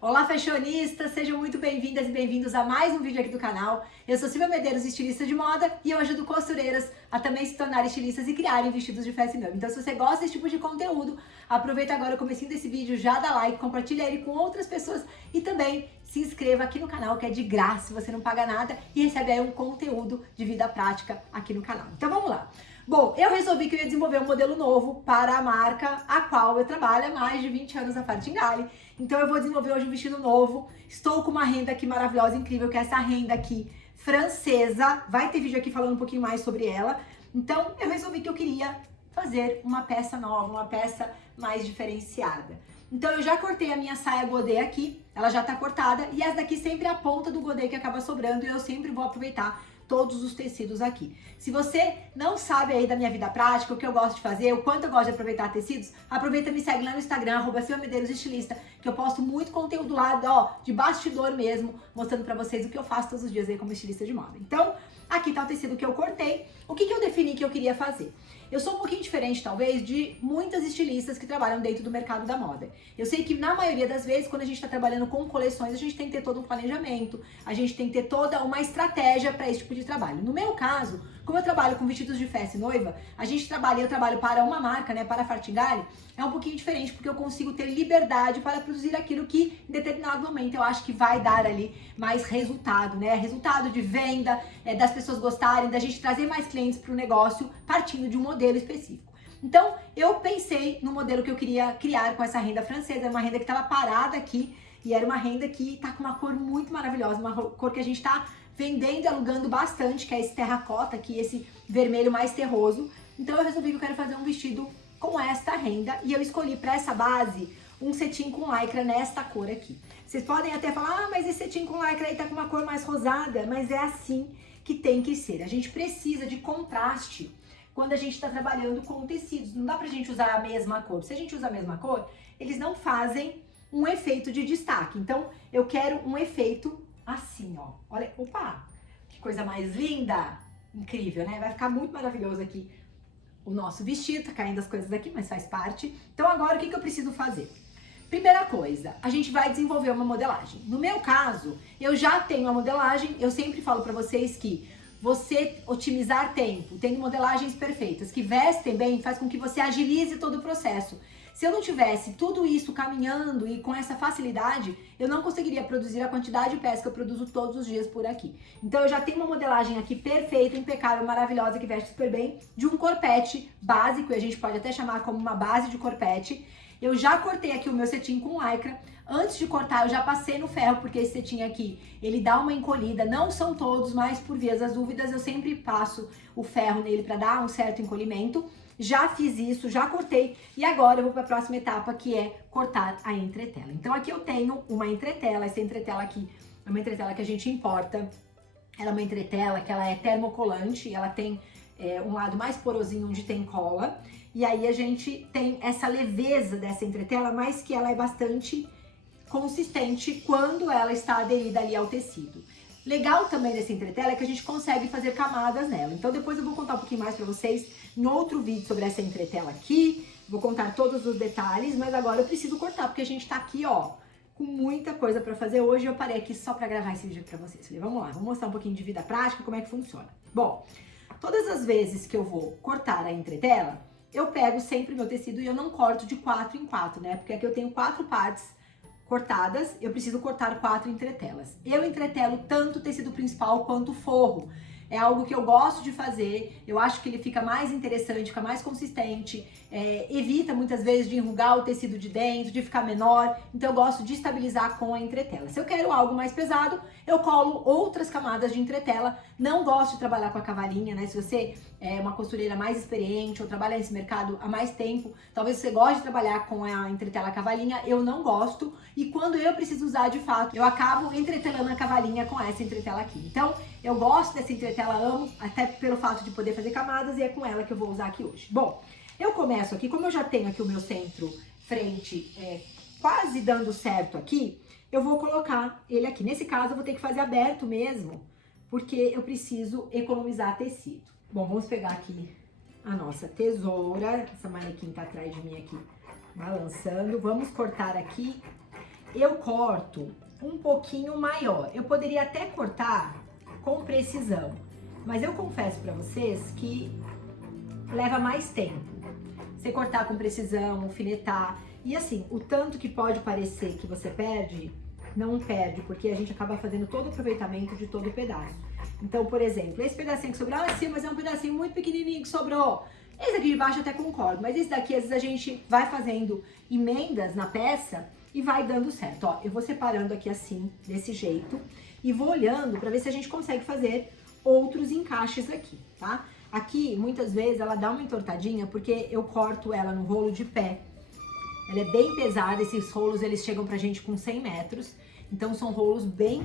Olá, fashionistas! Sejam muito bem-vindas e bem-vindos a mais um vídeo aqui do canal. Eu sou Silvia Medeiros, estilista de moda, e eu ajudo costureiras a também se tornarem estilistas e criarem vestidos de festa e noiva. Então, se você gosta desse tipo de conteúdo, aproveita agora o comecinho desse vídeo, já dá like, compartilha ele com outras pessoas e também se inscreva aqui no canal, que é de graça, você não paga nada e recebe aí um conteúdo de vida prática aqui no canal. Então, vamos lá! Bom, eu resolvi que eu ia desenvolver um modelo novo para a marca a qual eu trabalho há mais de 20 anos, a Fartingali. Então eu vou desenvolver hoje um vestido novo. Estou com uma renda aqui maravilhosa, incrível, que é essa renda aqui francesa. Vai ter vídeo aqui falando um pouquinho mais sobre ela. Então eu resolvi que eu queria fazer uma peça nova, uma peça mais diferenciada. Então eu já cortei a minha saia godê aqui, ela já tá cortada. E essa daqui sempre é a ponta do godê que acaba sobrando e eu sempre vou aproveitar todos os tecidos aqui. Se você não sabe aí da minha vida prática, o que eu gosto de fazer, o quanto eu gosto de aproveitar tecidos, aproveita e me segue lá no Instagram, @silviamedeiros_estilista, que eu posto muito conteúdo lá, ó, de bastidor mesmo, mostrando pra vocês o que eu faço todos os dias aí como estilista de moda. Então, aqui tá o tecido que eu cortei. O que eu defini que eu queria fazer? Eu sou um pouquinho diferente, talvez, de muitas estilistas que trabalham dentro do mercado da moda. Eu sei que, na maioria das vezes, quando a gente está trabalhando com coleções, a gente tem que ter todo um planejamento, a gente tem que ter toda uma estratégia para esse tipo de trabalho. No meu caso, como eu trabalho com vestidos de festa e noiva, eu trabalho para uma marca, né, para a Fartingali, é um pouquinho diferente, porque eu consigo ter liberdade para produzir aquilo que, em determinado momento, eu acho que vai dar ali mais resultado, né? Resultado de venda, das pessoas gostarem, da gente trazer mais clientes para o negócio, partindo de um modelo específico. Então, eu pensei no modelo que eu queria criar com essa renda francesa, uma renda que estava parada aqui, e era uma renda que tá com uma cor muito maravilhosa, uma cor que a gente tá vendendo e alugando bastante, que é esse terracota aqui, esse vermelho mais terroso. Então eu resolvi que eu quero fazer um vestido com esta renda, e eu escolhi para essa base um cetim com lycra nesta cor aqui. Vocês podem até falar, ah, mas esse cetim com lycra aí tá com uma cor mais rosada, mas é assim que tem que ser. A gente precisa de contraste quando a gente está trabalhando com tecidos. Não dá pra gente usar a mesma cor. Se a gente usa a mesma cor, eles não fazem um efeito de destaque. Então, eu quero um efeito assim, ó. Olha, opa, que coisa mais linda. Incrível, né? Vai ficar muito maravilhoso aqui o nosso vestido. Tá caindo as coisas aqui, mas faz parte. Então, agora, o que eu preciso fazer? Primeira coisa, a gente vai desenvolver uma modelagem. No meu caso, eu já tenho a modelagem. Eu sempre falo pra vocês que você otimizar tempo, tendo modelagens perfeitas, que vestem bem, faz com que você agilize todo o processo. Se eu não tivesse tudo isso caminhando e com essa facilidade, eu não conseguiria produzir a quantidade de peças que eu produzo todos os dias por aqui. Então eu já tenho uma modelagem aqui perfeita, impecável, maravilhosa, que veste super bem, de um corpete básico, e a gente pode até chamar como uma base de corpete. Eu já cortei aqui o meu cetim com lycra. Antes de cortar, eu já passei no ferro, porque esse cetim aqui, ele dá uma encolhida. Não são todos, mas por vias das dúvidas, eu sempre passo o ferro nele para dar um certo encolhimento. Já fiz isso, já cortei, e agora eu vou para a próxima etapa, que é cortar a entretela. Então aqui eu tenho uma entretela. Essa entretela aqui é uma entretela que a gente importa. Ela é uma entretela que ela é termocolante, ela tem um lado mais porosinho onde tem cola. E aí a gente tem essa leveza dessa entretela, mas que ela é bastante consistente quando ela está aderida ali ao tecido. Legal também dessa entretela é que a gente consegue fazer camadas nela. Então depois eu vou contar um pouquinho mais pra vocês em outro vídeo sobre essa entretela aqui. Vou contar todos os detalhes, mas agora eu preciso cortar, porque a gente tá aqui, ó, com muita coisa pra fazer. Hoje eu parei aqui só pra gravar esse vídeo pra vocês. Falei, vamos lá, vamos mostrar um pouquinho de vida prática, como é que funciona. Bom, todas as vezes que eu vou cortar a entretela, eu pego sempre meu tecido e eu não corto de 4 em 4, né? Porque aqui eu tenho 4 partes cortadas, eu preciso cortar 4 entretelas. Eu entretelo tanto o tecido principal quanto o forro. É algo que eu gosto de fazer, eu acho que ele fica mais interessante, fica mais consistente, evita muitas vezes de enrugar o tecido de dentro, de ficar menor, então eu gosto de estabilizar com a entretela. Se eu quero algo mais pesado, eu colo outras camadas de entretela. Não gosto de trabalhar com a cavalinha, né? Se você é uma costureira mais experiente ou trabalha nesse mercado há mais tempo, talvez você goste de trabalhar com a entretela cavalinha, eu não gosto, e quando eu preciso usar de fato, eu acabo entretelando a cavalinha com essa entretela aqui. Então, eu gosto dessa entretela, amo, até pelo fato de poder fazer camadas, e é com ela que eu vou usar aqui hoje. Bom, eu começo aqui, como eu já tenho aqui o meu centro frente quase dando certo aqui, eu vou colocar ele aqui. Nesse caso, eu vou ter que fazer aberto mesmo, porque eu preciso economizar tecido. Bom, vamos pegar aqui a nossa tesoura. Essa manequim tá atrás de mim aqui, balançando. Vamos cortar aqui. eu corto um pouquinho maior. Eu poderia até cortar com precisão, mas eu confesso para vocês que leva mais tempo. Você cortar com precisão, alfinetar, e assim, o tanto que pode parecer que você perde, não perde, porque a gente acaba fazendo todo o aproveitamento de todo o pedaço. Então, por exemplo, esse pedacinho que sobrou, sim, mas é um pedacinho muito pequenininho que sobrou. Esse aqui de baixo eu até concordo, mas esse daqui, às vezes a gente vai fazendo emendas na peça e vai dando certo. Ó, eu vou separando aqui assim, desse jeito, e vou olhando para ver se a gente consegue fazer outros encaixes aqui, tá? Aqui, muitas vezes, ela dá uma entortadinha porque eu corto ela no rolo de pé. Ela é bem pesada, esses rolos, eles chegam pra gente com 100 metros. Então, são rolos bem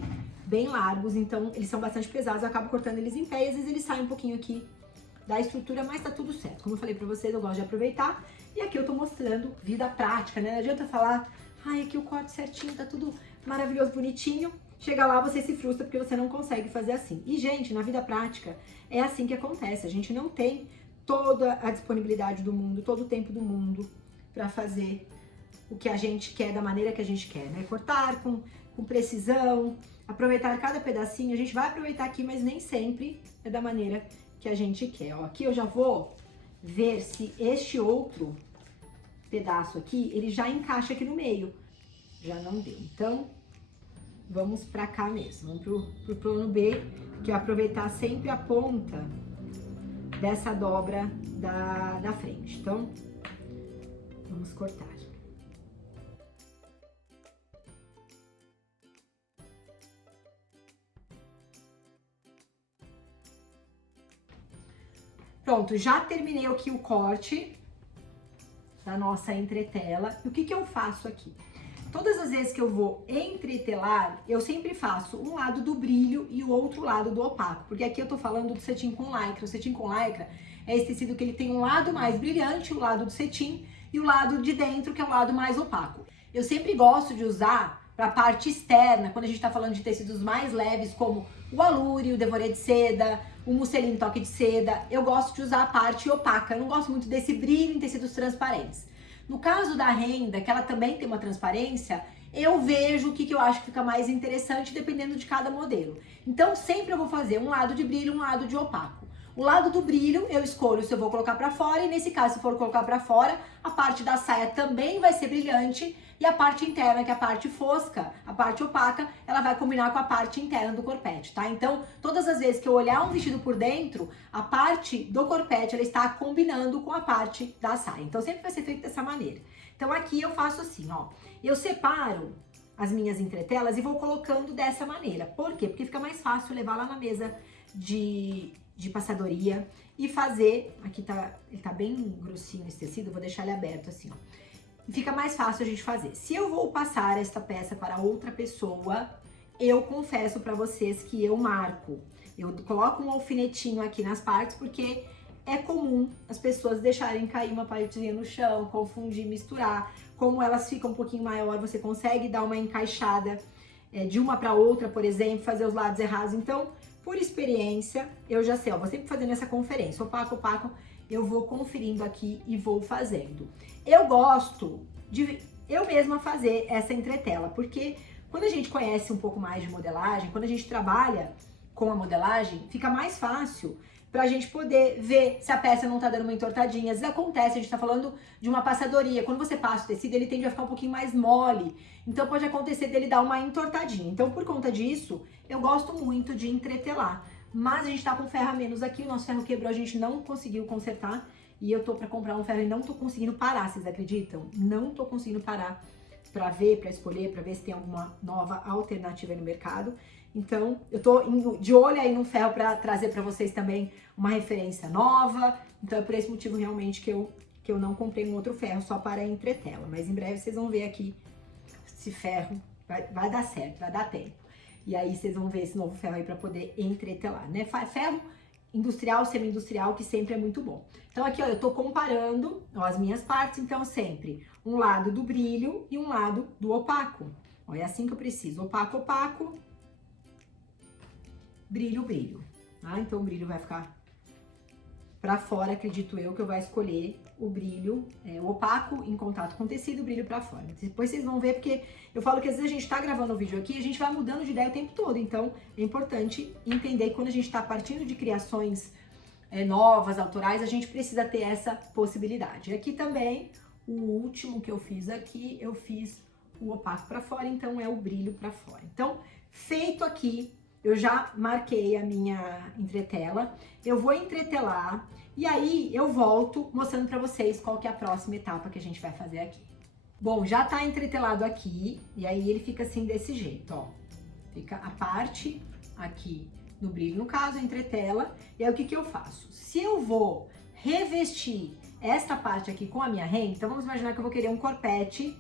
largos, então eles são bastante pesados. Eu acabo cortando eles em pé e às vezes eles saem um pouquinho aqui da estrutura, mas tá tudo certo. Como eu falei pra vocês, eu gosto de aproveitar. E aqui eu tô mostrando vida prática, né? Não adianta falar, ai, aqui eu corto certinho, tá tudo maravilhoso, bonitinho. Chega lá, você se frustra porque você não consegue fazer assim. E, gente, na vida prática, é assim que acontece. A gente não tem toda a disponibilidade do mundo, todo o tempo do mundo pra fazer o que a gente quer, da maneira que a gente quer, né? Cortar com precisão, aproveitar cada pedacinho. A gente vai aproveitar aqui, mas nem sempre é da maneira que a gente quer. Ó, aqui eu já vou ver se este outro pedaço aqui, ele já encaixa aqui no meio. Já não deu. Então, vamos pra cá mesmo. Vamos pro plano B, que é aproveitar sempre a ponta dessa dobra da frente. Então, vamos cortar. Pronto, já terminei aqui o corte da nossa entretela. E o que eu faço aqui? Todas as vezes que eu vou entretelar, eu sempre faço um lado do brilho e o outro lado do opaco. Porque aqui eu tô falando do cetim com lycra. O cetim com lycra é esse tecido que ele tem um lado mais brilhante, o lado do cetim, e o lado de dentro, que é o lado mais opaco. Eu sempre gosto de usar para a parte externa, quando a gente tá falando de tecidos mais leves, como o alure, o devoré de seda, o musselino toque de seda, eu gosto de usar a parte opaca. Eu não gosto muito desse brilho em tecidos transparentes. No caso da renda, que ela também tem uma transparência, eu vejo o que eu acho que fica mais interessante dependendo de cada modelo. Então, sempre eu vou fazer um lado de brilho, um lado de opaco. O lado do brilho, eu escolho se eu vou colocar pra fora, e nesse caso, se for colocar pra fora, a parte da saia também vai ser brilhante, e a parte interna, que é a parte fosca, a parte opaca, ela vai combinar com a parte interna do corpete, tá? Então, todas as vezes que eu olhar um vestido por dentro, a parte do corpete, ela está combinando com a parte da saia. Então, sempre vai ser feito dessa maneira. Então, aqui eu faço assim, ó. Eu separo as minhas entretelas e vou colocando dessa maneira. Por quê? Porque fica mais fácil levar lá na mesa de passadoria e fazer, aqui ele tá bem grossinho esse tecido, eu vou deixar ele aberto assim, ó. E fica mais fácil a gente fazer. Se eu vou passar esta peça para outra pessoa, eu confesso para vocês que eu marco. Eu coloco um alfinetinho aqui nas partes, porque é comum as pessoas deixarem cair uma partezinha no chão, confundir, misturar. Como elas ficam um pouquinho maior, você consegue dar uma encaixada de uma para outra, por exemplo, fazer os lados errados. Então, por experiência, eu já sei, ó, vou sempre fazendo essa conferência, opaco, opaco, eu vou conferindo aqui e vou fazendo. Eu gosto de eu mesma fazer essa entretela, porque quando a gente conhece um pouco mais de modelagem, quando a gente trabalha com a modelagem, fica mais fácil pra gente poder ver se a peça não tá dando uma entortadinha. Às vezes acontece, a gente tá falando de uma passadoria, quando você passa o tecido, ele tende a ficar um pouquinho mais mole, então pode acontecer dele dar uma entortadinha. Então, por conta disso, eu gosto muito de entretelar. Mas a gente tá com ferro a menos aqui, o nosso ferro quebrou, a gente não conseguiu consertar, e eu tô pra comprar um ferro e não tô conseguindo parar, vocês acreditam? Não tô conseguindo parar pra ver, pra escolher, pra ver se tem alguma nova alternativa aí no mercado. Então, eu tô indo de olho aí no ferro pra trazer pra vocês também uma referência nova. Então, é por esse motivo realmente que eu não comprei um outro ferro só para entretela. Mas em breve vocês vão ver aqui esse ferro, vai dar certo, vai dar tempo. E aí vocês vão ver esse novo ferro aí pra poder entretelar, né? Ferro industrial, semi-industrial, que sempre é muito bom. Então aqui, ó, eu tô comparando, ó, as minhas partes, então sempre um lado do brilho e um lado do opaco. Ó, é assim que eu preciso, opaco, opaco, brilho, brilho. Tá? Então o brilho vai ficar pra fora, acredito eu, que eu vou escolher o brilho, o opaco em contato com o tecido, o brilho pra fora. Depois vocês vão ver, porque eu falo que às vezes a gente tá gravando o vídeo aqui, a gente vai mudando de ideia o tempo todo, então é importante entender que quando a gente tá partindo de criações novas, autorais, a gente precisa ter essa possibilidade. Aqui também, o último que eu fiz aqui, eu fiz o opaco pra fora, então é o brilho pra fora. Então, feito aqui, eu já marquei a minha entretela, eu vou entretelar e aí eu volto mostrando pra vocês qual que é a próxima etapa que a gente vai fazer aqui. Bom, já tá entretelado aqui e aí ele fica assim desse jeito, ó. Fica a parte aqui no brilho, no caso, a entretela. E aí o que que eu faço? Se eu vou revestir esta parte aqui com a minha renda, então vamos imaginar que eu vou querer um corpete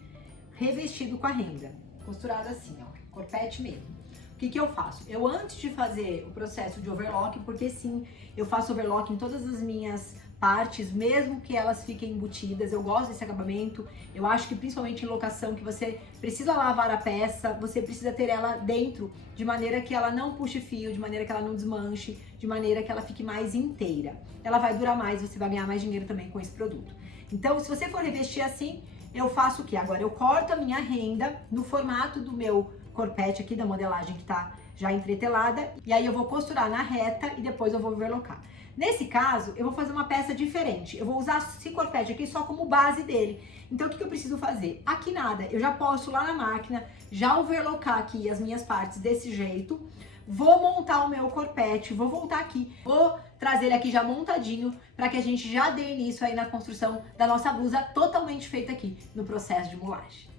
revestido com a renda, costurado assim, ó, corpete mesmo. O que que eu faço? Eu, antes de fazer o processo de overlock, porque sim, eu faço overlock em todas as minhas partes, mesmo que elas fiquem embutidas, eu gosto desse acabamento, eu acho que principalmente em locação, que você precisa lavar a peça, você precisa ter ela dentro, de maneira que ela não puxe fio, de maneira que ela não desmanche, de maneira que ela fique mais inteira. Ela vai durar mais, você vai ganhar mais dinheiro também com esse produto. Então, se você for revestir assim, eu faço o quê? Agora eu corto a minha renda no formato do meu corpete aqui, da modelagem que tá já entretelada, e aí eu vou costurar na reta e depois eu vou overlocar. Nesse caso, eu vou fazer uma peça diferente. Eu vou usar esse corpete aqui só como base dele. Então, o que que eu preciso fazer? Aqui nada, eu já posso lá na máquina, já overlocar aqui as minhas partes desse jeito. Vou montar o meu corpete, vou voltar aqui, vou trazer ele aqui já montadinho, para que a gente já dê início aí na construção da nossa blusa totalmente feita aqui no processo de mulagem.